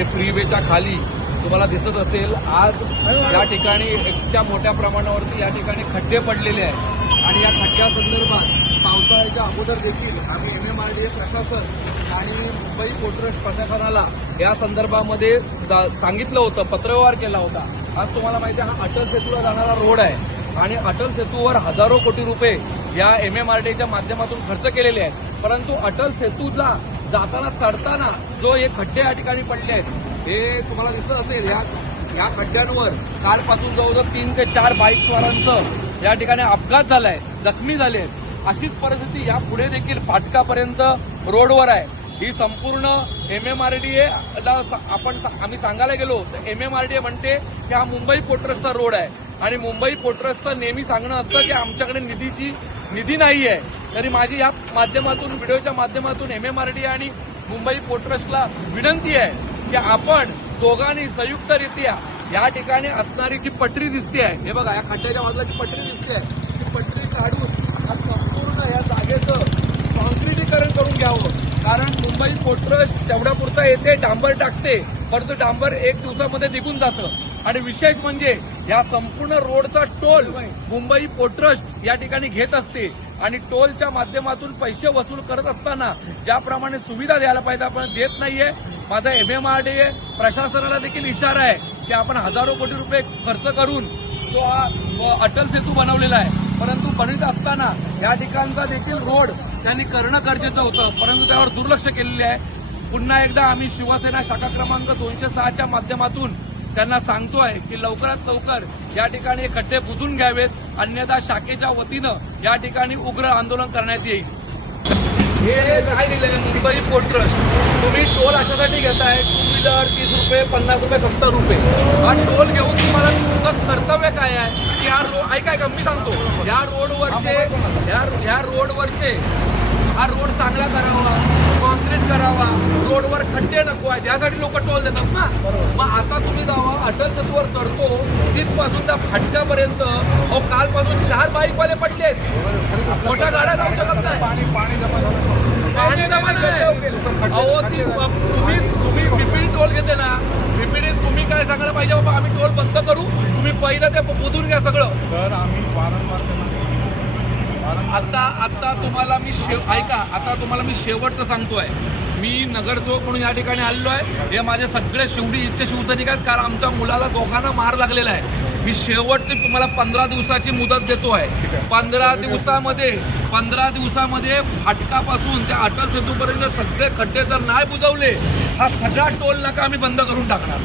ते फ्रीवेच्या खाली तुम्हाला दिसत असेल आज या ठिकाणी इतक्या मोठ्या प्रमाणावरती या ठिकाणी खड्डे पडलेले आहेत आणि या खड्ड्यासंदर्भात पावसाळ्याच्या अगोदर देखील आम्ही MMRDA प्रशासन आणि मुंबई पोर्ट ट्रस्ट प्रशासनाला या संदर्भामध्ये सांगितलं होतं, पत्रव्यवहार केला होता। आज तुम्हाला माहिती आहे हा अटल सेतूला जाणारा रोड आहे आणि अटल सेतूवर हजारो कोटी रुपये या MMRDAच्या माध्यमातून खर्च केलेले आहेत, परंतु अटल सेतूला जाताना चढताना जो हे खड्डे या ठिकाणी पडले आहेत हे तुम्हाला दिसत असेल। या खड्ड्यांवर कालपासून जवळजवळ 3 ते 4 बाईकस्वारांचं या ठिकाणी अपघात झालाय, जखमी झाले आहेत। अशीच परिस्थिती या पुढे देखील फाटकापर्यंत रोडवर आहे। ही संपूर्ण MMRDA आम्ही सांगायला गेलो तर MMRDA म्हणते की हा मुंबई पोर्ट ट्रस्टचा रोड आहे आणि मुंबई पोर्ट ट्रस्टचं नेहमी सांगणं असतं की आमच्याकडे निधी नाही आहे। तरी माझी या माध्यमातून व्हिडिओच्या माध्यमातून MMRDA आणि मुंबई पोर्ट ट्रस्टला विनंती आहे की आपण दोघांनी संयुक्तरित्या या ठिकाणी असणारी जी पटरी दिसते आहे, हे बघा या खड्ड्याच्या बाजूला जी पटरी दिसते आहे ती पटरी काढून संपूर्ण या जागेचं कॉन्क्रिटीकरण करून घ्यावं। कारण मुंबई पोर्ट ट्रस्ट तेवढ्यापुरता येते, डांबर टाकते, परंतु डांबर 1 दिवसामध्ये निघून जातं। आणि विशेष म्हणजे या संपूर्ण रोडचा टोल मुंबई पोर्ट ट्रस्ट या ठिकाणी घेत असते आणि टोलच्या माध्यमातून पैसे वसूल करत असताना ज्याप्रमाणे सुविधा द्यायला पाहिजे आपण देत नाहीये। माझा MMRDA प्रशासनाला देखील इशारा आहे की आपण हजारो कोटी रुपये खर्च करून तो अटल सेतू बनवलेला आहे, परंतु बनवित असताना या ठिकाणचा देखील रोड त्यांनी करणं गरजेचं होतं, परंतु त्यावर दुर्लक्ष केलेले आहे। पुन्हा एकदा आम्ही शिवसेना शाखा क्रमांक 206च्या माध्यमातून त्यांना सांगतोय की लवकरात लवकर या ठिकाणी खड्डे बुजून घ्यावेत, अन्यथा शाखेच्या वतीनं या ठिकाणी उग्र आंदोलन करण्यात येईल। हे काय दिलेलं मुंबई पोर्ट ट्रस्ट, तुम्ही टोल अशासाठी घेताय 2 व्हीलर 30 रुपये 50 रुपये 70 रुपये, हा टोल घेऊन तुम्हाला तुमचं कर्तव्य काय आहे की ऐका मी सांगतो या रोडवरचे हा रोड चांगला करावा, कॉन्क्रीट करावा, रोडवर खड्डे नको आहेत यासाठी लोक टोल देतात ना। मग आता तुम्ही जावा अटल सेतूवर चढतो तिथपासून त्या फाटक्यापर्यंत कालपासून 4 बाईकवाले पडले आहेत, मोठ्या गाड्या जाऊ शकत नाही, पाणी जमा नाही। अहो तुम्ही बीपीडी टोल घेते ना, बीपीडी तुम्ही काय सांगायला पाहिजे बाबा आम्ही टोल बंद करू, तुम्ही पहिलं ते बुजून घ्या सगळं। तर आम्ही वारंवार आता तुम्हाला मी शेवटचं सांगतोय, मी नगरसेवक म्हणून या ठिकाणी आलेलो आहे। हे माझे सगळे शेवटी इच्छा शिवसैनिक आहेत, कारण आमच्या मुलाला दोघांना मार लागलेला आहे। मी शेवटची तुम्हाला 15 दिवसाची मुदत देतो आहे। 15 दिवसामध्ये फाटकापासून त्या अटल सेतूपर्यंत सगळे खड्डे जर नाही बुजवले हा सगळा टोल नाका आम्ही बंद करून टाकणार।